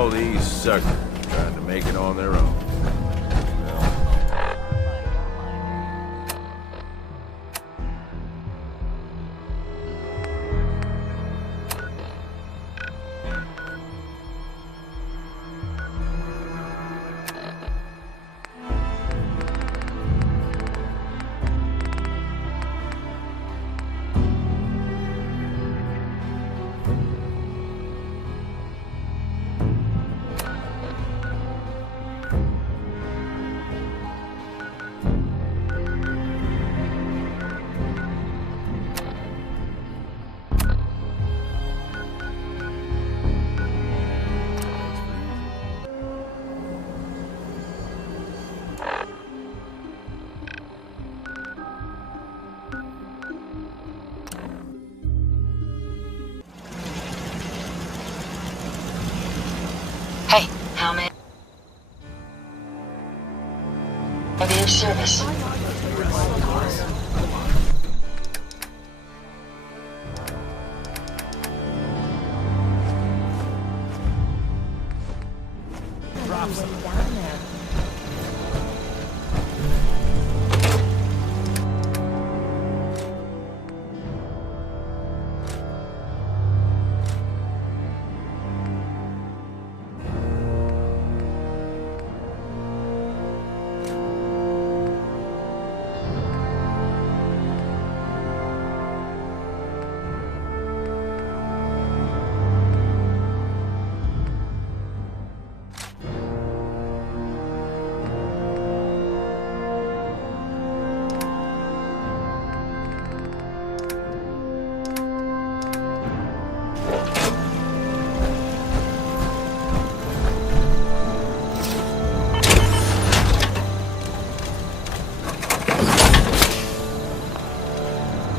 all these suckers trying to make it on their own. Hey, how may I be of service?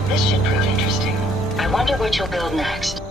This should prove interesting. I wonder what you'll build next.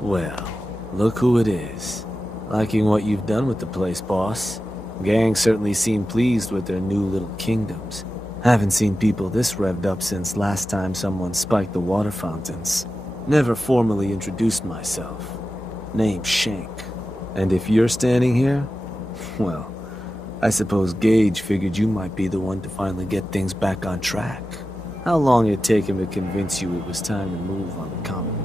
Well, look who it is. Liking what you've done with the place, boss. Gang certainly seem pleased with their new little kingdoms. Haven't seen people this revved up since last time someone spiked the water fountains. Never formally introduced myself. Name's Shank. And if you're standing here, well, I suppose Gage figured you might be the one to finally get things back on track. How long did it take him to convince you it was time to move on the Commonwealth?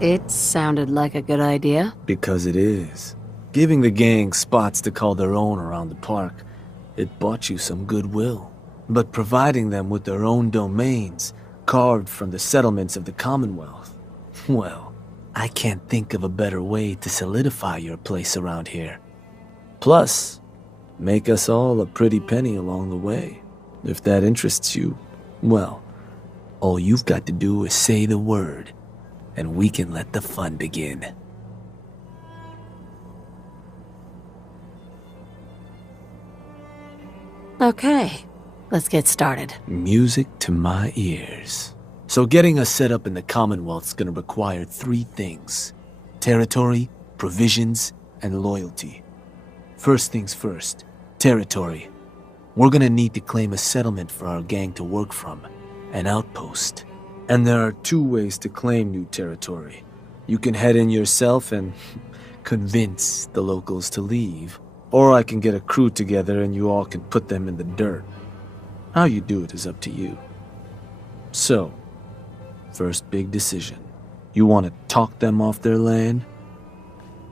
It sounded like a good idea. Because it is. Giving the gang spots to call their own around the park, it bought you some goodwill. But providing them with their own domains, carved from the settlements of the Commonwealth, well, I can't think of a better way to solidify your place around here. Plus, make us all a pretty penny along the way. If that interests you, well, all you've got to do is say the word, and we can let the fun begin. Okay, let's get started. Music to my ears. So getting us set up in the Commonwealth's gonna require 3 things: territory, provisions, and loyalty. First things first, territory. We're gonna need to claim a settlement for our gang to work from, an outpost. And there are 2 ways to claim new territory. You can head in yourself and convince the locals to leave, or I can get a crew together and you all can put them in the dirt. How you do it is up to you. So, first big decision. You want to talk them off their land,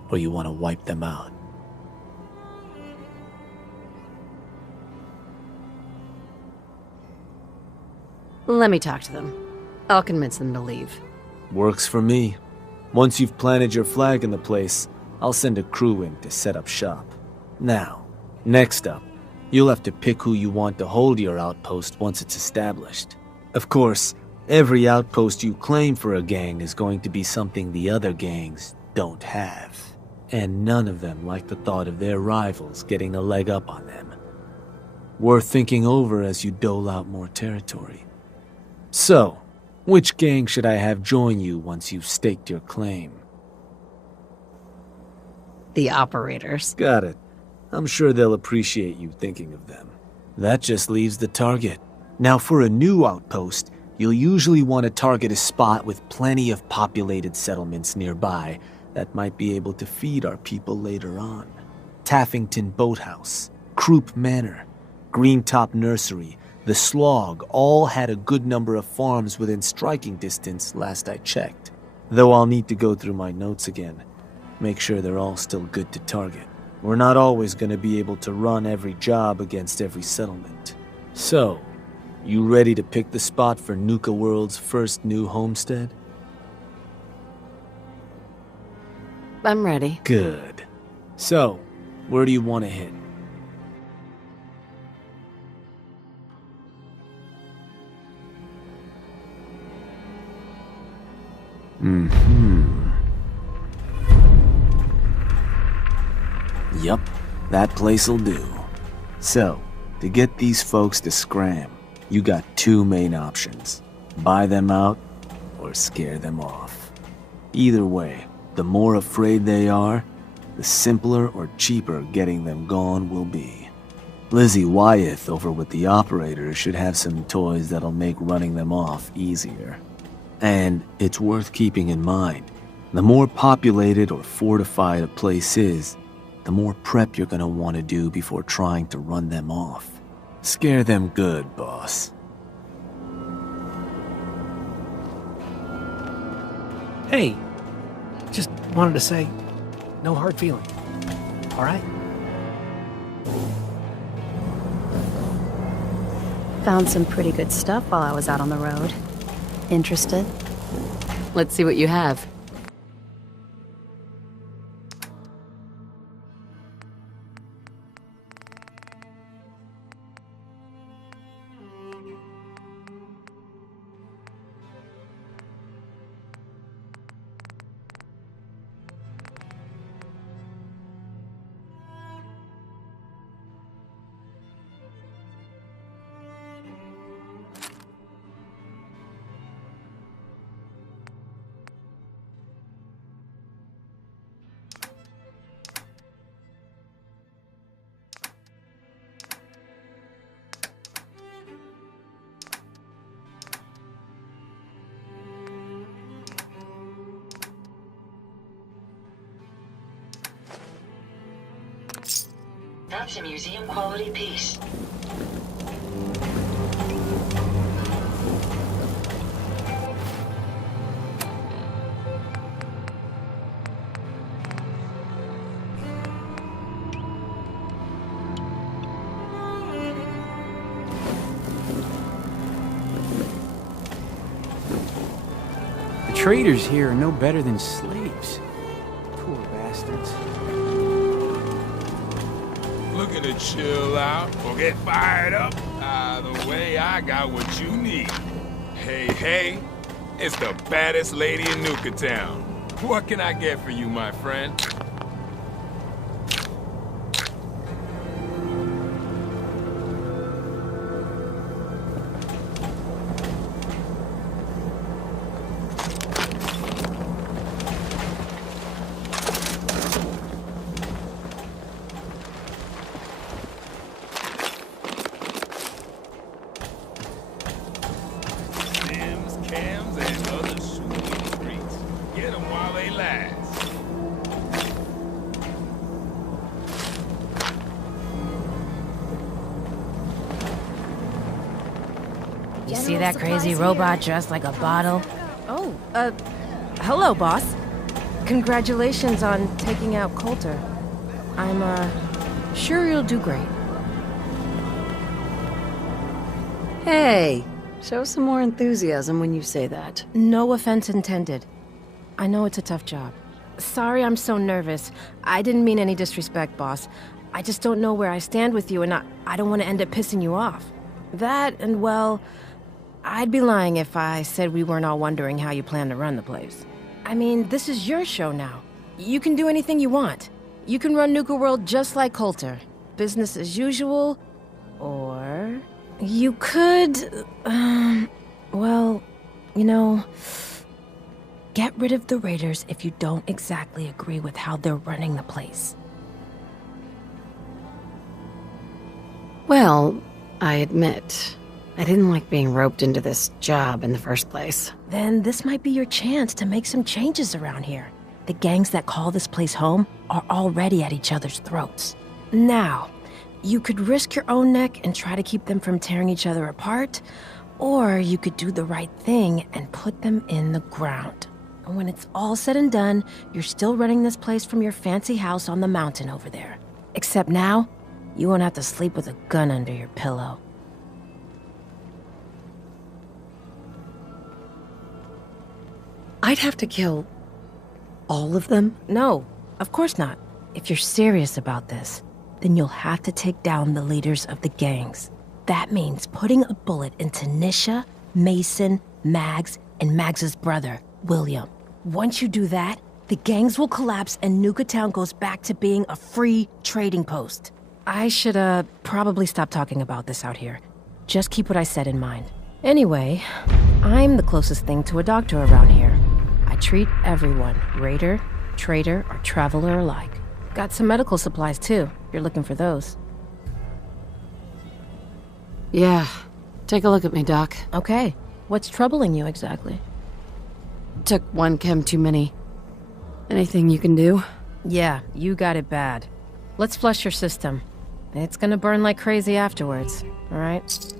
or you want to wipe them out? Let me talk to them. I'll convince them to leave. Works for me. Once you've planted your flag in the place, I'll send a crew in to set up shop. Now, next up, you'll have to pick who you want to hold your outpost once it's established. Of course, every outpost you claim for a gang is going to be something the other gangs don't have. And none of them like the thought of their rivals getting a leg up on them. Worth thinking over as you dole out more territory. So, which gang should I have join you once you've staked your claim? The operators. Got it. I'm sure they'll appreciate you thinking of them. That just leaves the target. Now for a new outpost, you'll usually want to target a spot with plenty of populated settlements nearby that might be able to feed our people later on. Taffington Boathouse, Croup Manor, Greentop Nursery, the Slog all had a good number of farms within striking distance last I checked. Though I'll need to go through my notes again. Make sure they're all still good to target. We're not always going to be able to run every job against every settlement. So, you ready to pick the spot for Nuka World's first new homestead? I'm ready. Good. So, where do you want to hit? Yup, that place'll do. So, to get these folks to scram, you got 2 main options. Buy them out, or scare them off. Either way, the more afraid they are, the simpler or cheaper getting them gone will be. Lizzie Wyeth over with the operators should have some toys that'll make running them off easier. And it's worth keeping in mind, the more populated or fortified a place is, the more prep you're gonna want to do before trying to run them off. Scare them good, boss. Hey, just wanted to say, no hard feeling. All right? Found some pretty good stuff while I was out on the road. Interested? Let's see what you have. That's a museum-quality piece. The traders here are no better than slaves. Poor bastards. Looking to chill out or get fired up? Either way, I got what you need. Hey, it's the baddest lady in Nuka Town. What can I get for you, my friend? Cams, and other sweet treats. Get them while they last. You see that crazy robot dressed like a bottle? Oh, hello, boss. Congratulations on taking out Coulter. I'm, sure you'll do great. Hey, show some more enthusiasm when you say that. No offense intended. I know it's a tough job. Sorry I'm so nervous. I didn't mean any disrespect, boss. I just don't know where I stand with you, and I don't want to end up pissing you off. That, and well, I'd be lying if I said we weren't all wondering how you plan to run the place. I mean, this is your show now. You can do anything you want. You can run Nuka World just like Coulter. Business as usual, or... you could... well, you know... get rid of the Raiders if you don't exactly agree with how they're running the place. Well, I admit, I didn't like being roped into this job in the first place. Then this might be your chance to make some changes around here. The gangs that call this place home are already at each other's throats. Now, you could risk your own neck and try to keep them from tearing each other apart, or you could do the right thing and put them in the ground. And when it's all said and done, you're still running this place from your fancy house on the mountain over there. Except now, you won't have to sleep with a gun under your pillow. I'd have to kill all of them? No, of course not. If you're serious about this, then you'll have to take down the leaders of the gangs. That means putting a bullet into Nisha, Mason, Mags, and Mags's brother, William. Once you do that, the gangs will collapse and Nuka Town goes back to being a free trading post. I should, probably stop talking about this out here. Just keep what I said in mind. Anyway, I'm the closest thing to a doctor around here. I treat everyone, raider, trader, or traveler alike. Got some medical supplies too, if you're looking for those. Yeah, take a look at me, Doc. Okay, what's troubling you exactly? Took one chem too many. Anything you can do? Yeah, you got it bad. Let's flush your system. It's gonna burn like crazy afterwards, alright?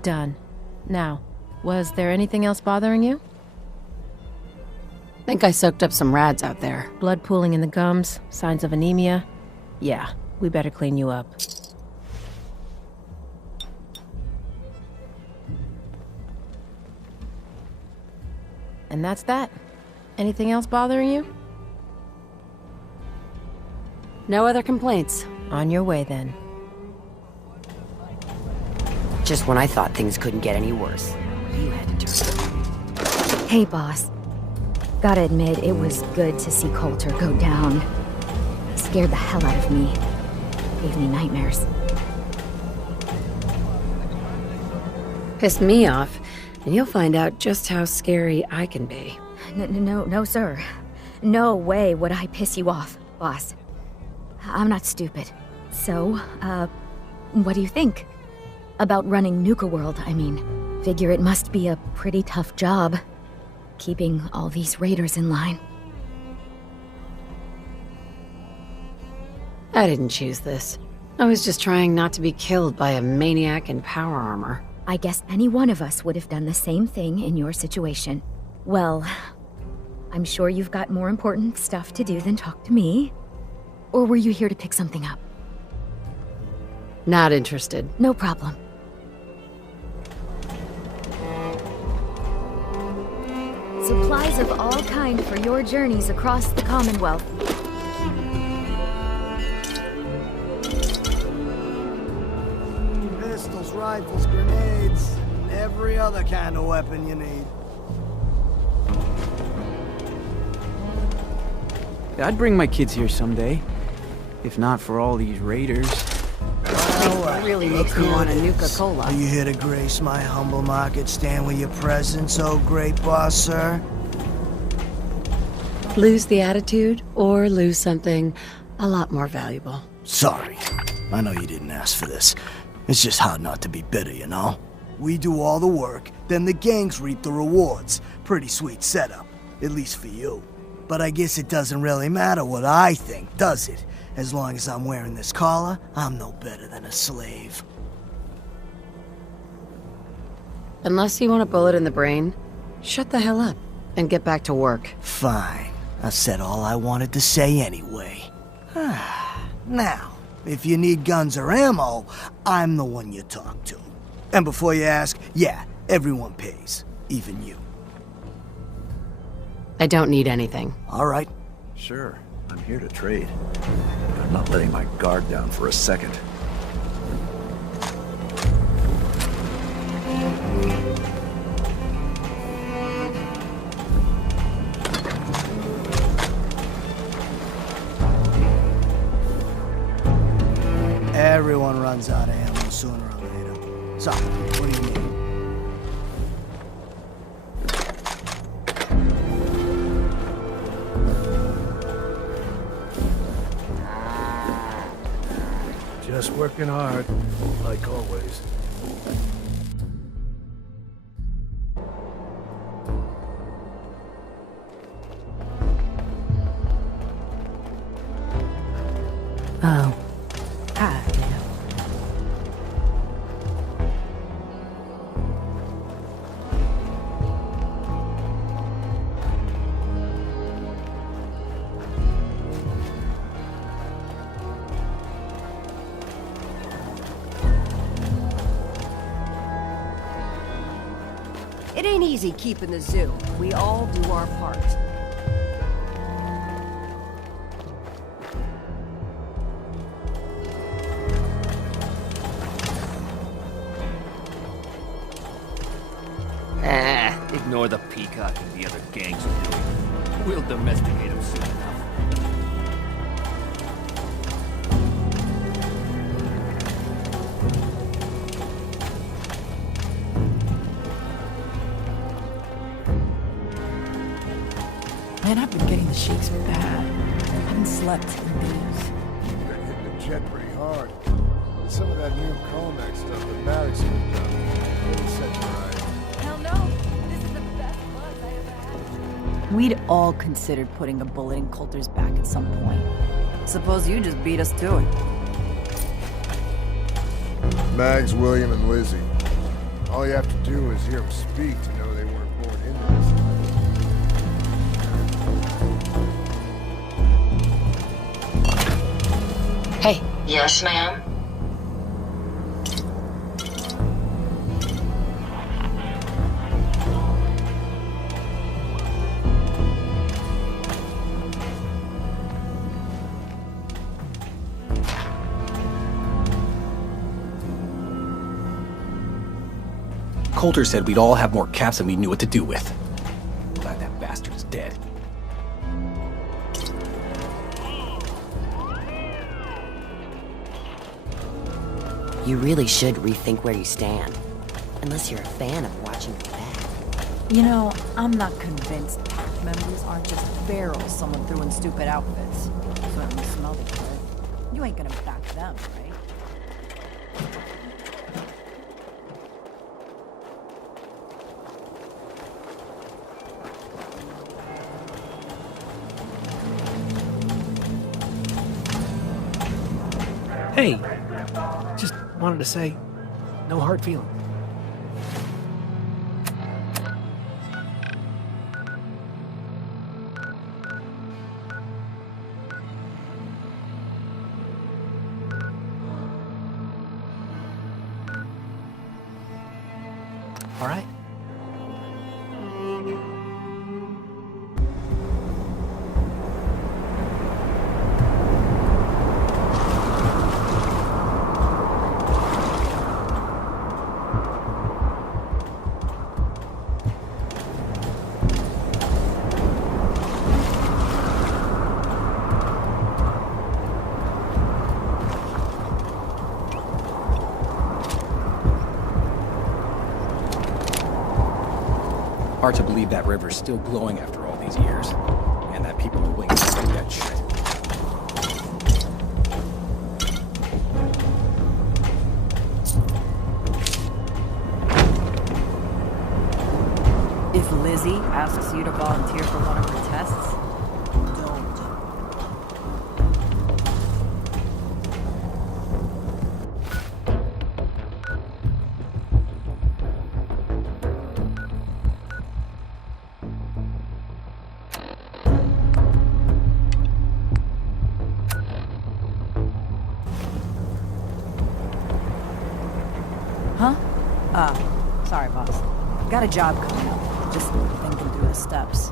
Done. Now, was there anything else bothering you? Think I soaked up some rads out there. Blood pooling in the gums, signs of anemia? Yeah, we better clean you up. And that's that. Anything else bothering you? No other complaints. On your way then. Just when I thought things couldn't get any worse, you had to turn. Hey, boss. Gotta admit, it was good to see Coulter go down. Scared the hell out of me. Gave me nightmares. Pissed me off, and you'll find out just how scary I can be. No, sir. No way would I piss you off, boss. I'm not stupid. So, what do you think? About running Nuka World, I mean. Figure it must be a pretty tough job. keeping all these raiders in line. I didn't choose this. I was just trying not to be killed by a maniac in power armor. I guess any one of us would have done the same thing in your situation. Well, I'm sure you've got more important stuff to do than talk to me. Or were you here to pick something up? Not interested. No problem. Supplies of all kind for your journeys across the Commonwealth. Pistols, rifles, grenades, and every other kind of weapon you need. I'd bring my kids here someday. If not for all these raiders. It really makes me want a Nuka-Cola. Are you here to grace my humble market stand with your presence, oh great boss, sir? Lose the attitude or lose something a lot more valuable. Sorry. I know you didn't ask for this. It's just hard not to be bitter, you know? We do all the work, then the gangs reap the rewards. Pretty sweet setup, at least for you. But I guess it doesn't really matter what I think, does it? As long as I'm wearing this collar, I'm no better than a slave. Unless you want a bullet in the brain, shut the hell up and get back to work. Fine. I said all I wanted to say anyway. Now, if you need guns or ammo, I'm the one you talk to. And before you ask, yeah, everyone pays. Even you. I don't need anything. All right. Sure, I'm here to trade. But I'm not letting my guard down for a second. Everyone runs out of ammo sooner or later. So, what do you need? Just working hard, like always. Oh. It ain't easy keeping the zoo. We all do our part. Ignore the peacock and the other gangs are doing. We'll domesticate them soon enough. Man, I've been getting the shakes so bad. I haven't slept in days. Been hitting the jet pretty hard. Some of that new Comac stuff that Maddox put down. It'll set you right. Hell no! This is the best buzz I ever had. We'd all considered putting a bullet in Coulter's back at some point. Suppose you just beat us to it. Mags, William, and Lizzie. All you have to do is hear them speak to know they weren't born into this. Hey. Yes, ma'am? Coulter said we'd all have more caps than we knew what to do with. Glad that bastard is dead. You really should rethink where you stand. Unless you're a fan of watching your back. You know, I'm not convinced pack members aren't just barrels someone threw in stupid outfits. Certainly smell the good. You ain't gonna back them, right? Hey, just wanted to say, no hard feelings. All right. Hard to believe that river's still glowing after all these years, and that people are willing to take that shit. If Lizzie asks you to volunteer for one of her tests, don't. Huh? Sorry, boss. Got a job coming up. Just thinking through the steps.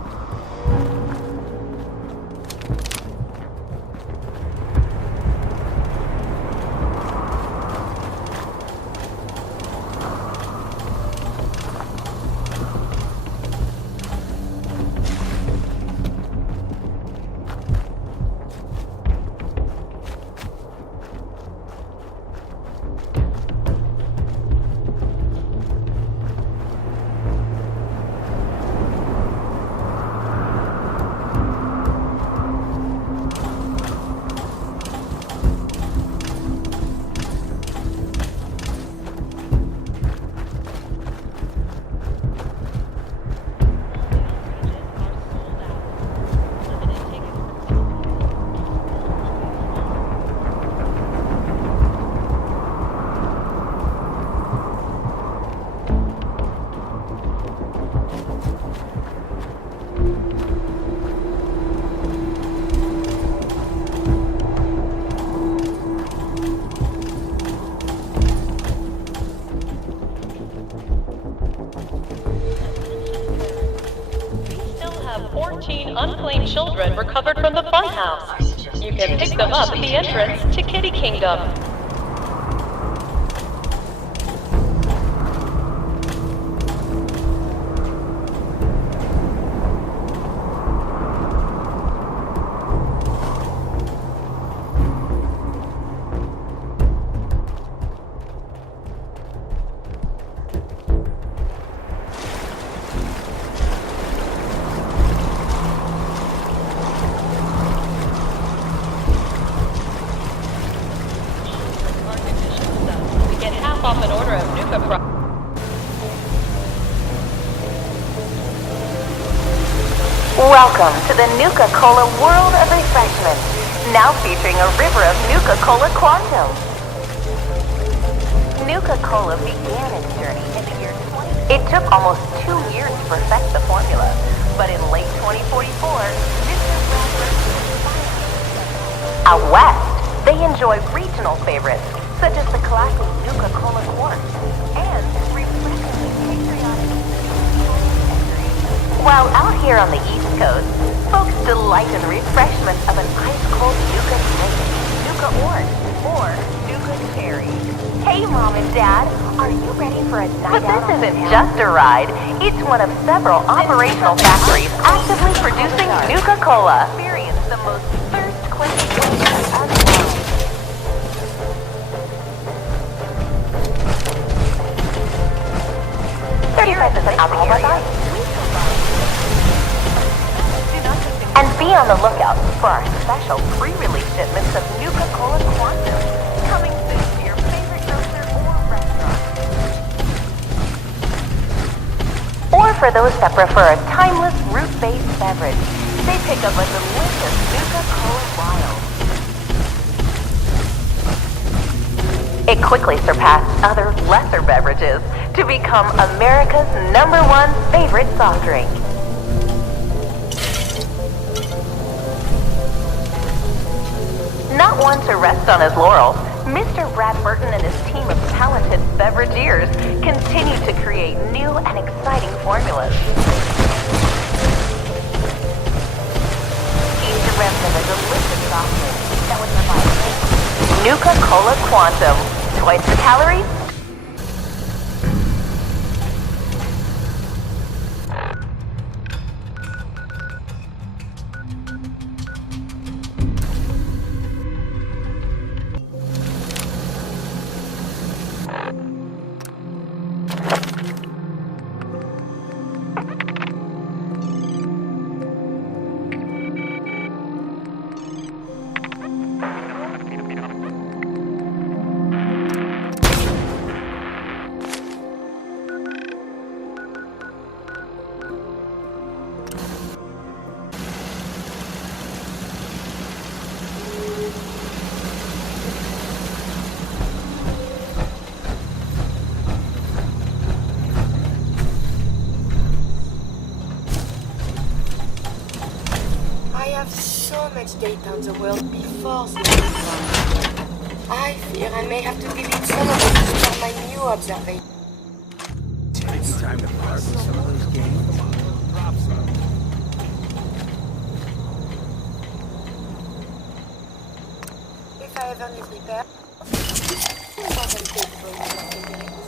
Unclaimed children recovered from the funhouse. You can pick them up at the entrance to Kitty Kingdom. Welcome to the Nuka-Cola World of Refreshment, now featuring a river of Nuka-Cola Quantum. Nuka-Cola began its journey in the year 20. It took almost 2 years to perfect the formula, but in late 2044, out west, they enjoy regional favorites, such as the classic Nuka-Cola Quartz and refreshingly patriotic. While out here on the East Coast, folks delight in the refreshment of an ice-cold Nuka Slate, Nuka Orange, or Nuka Cherry. Hey, Mom and Dad, are you ready for a night out? But this isn't just a ride. It's one of several operational factories actively producing Nuka-Cola. Experience the most thirst-quenching flavors of the world. 35% alcohol by volume. And be on the lookout for our special pre-release shipments of Nuka-Cola Quantum, coming soon to your favorite grocer or restaurant. Or for those that prefer a timeless root-based beverage, they pick up a delicious Nuka-Cola Wild. It quickly surpassed other lesser beverages to become America's #1 favorite soft drink. Not one to rest on his laurels, Mr. Brad Burton and his team of talented beverageers continue to create new and exciting formulas. He's the remnant of a delicious soft drink that would provide Nuka-Cola Quantum. Twice the calories. I have so much data on the world before the war. I fear I may have to delete some of it to start my new observation. It's time to part with some of those games. If I ever need repair, I wasn't capable of figuring.